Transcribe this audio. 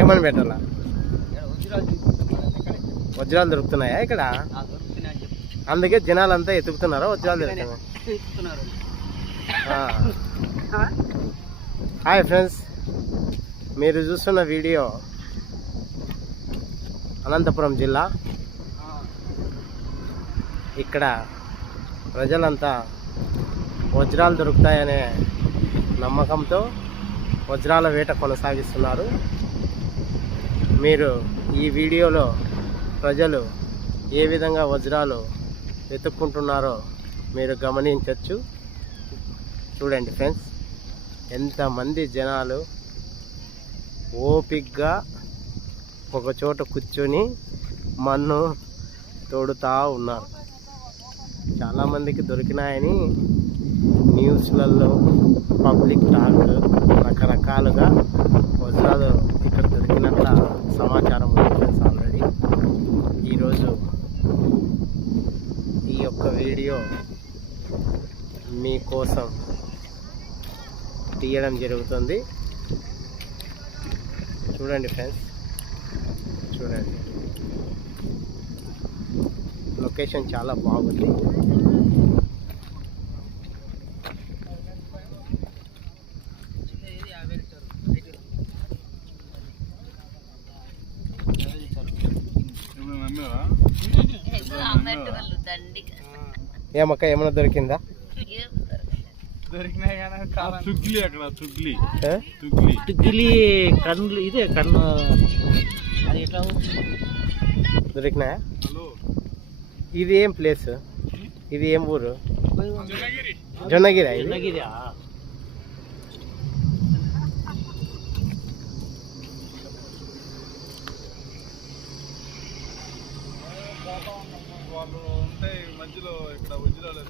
ఏమని పెట్టాలా? వజ్రాలు దొరుకుతున్నాయా ఇక్కడ? అందుకే జనాలంతా ఎత్తుకుతున్నారా వజ్రాలు దొరుకుతున్నాయి? హాయ్ ఫ్రెండ్స్, మీరు చూస్తున్న వీడియో అనంతపురం జిల్లా. ఇక్కడ ప్రజలంతా వజ్రాలు దొరుకుతాయనే నమ్మకంతో వజ్రాల వేట కొనసాగిస్తున్నారు. మీరు ఈ వీడియోలో ప్రజలు ఏ విధంగా వజ్రాలు వెతుక్కుంటున్నారో మీరు గమనించవచ్చు. చూడండి ఫ్రెండ్స్, ఎంతమంది జనాలు ఓపికగా ఒక చోట కూర్చొని మన్ను తోడుతూ ఉన్నారు. చాలామందికి దొరికినాయని న్యూస్లలో పబ్లిక్ టాక్ రకరకాలుగా వజ్రాలు ఇక్కడ దొరికినట్ల సమాచారం ఉంది ఫ్రెండ్స్. ఆల్రెడీ ఈరోజు ఈ యొక్క వీడియో మీకోసం తీయడం జరుగుతుంది. చూడండి ఫ్రెండ్స్, చూడండి, లొకేషన్ చాలా బాగుంది. ఏమక్క ఏమైనా దొరికిందా? తుగ్గిలి కన్ను, ఇదే కన్ను అది ఎట్లా దొరికినాయా? ఇది ఏం ప్లేస్? ఇది ఏం ఊరు? జొన్నగిరి. జొన్నగిరి. వాళ్ళు ఉంటాయి మధ్యలో ఇక్కడ వజ్రాలు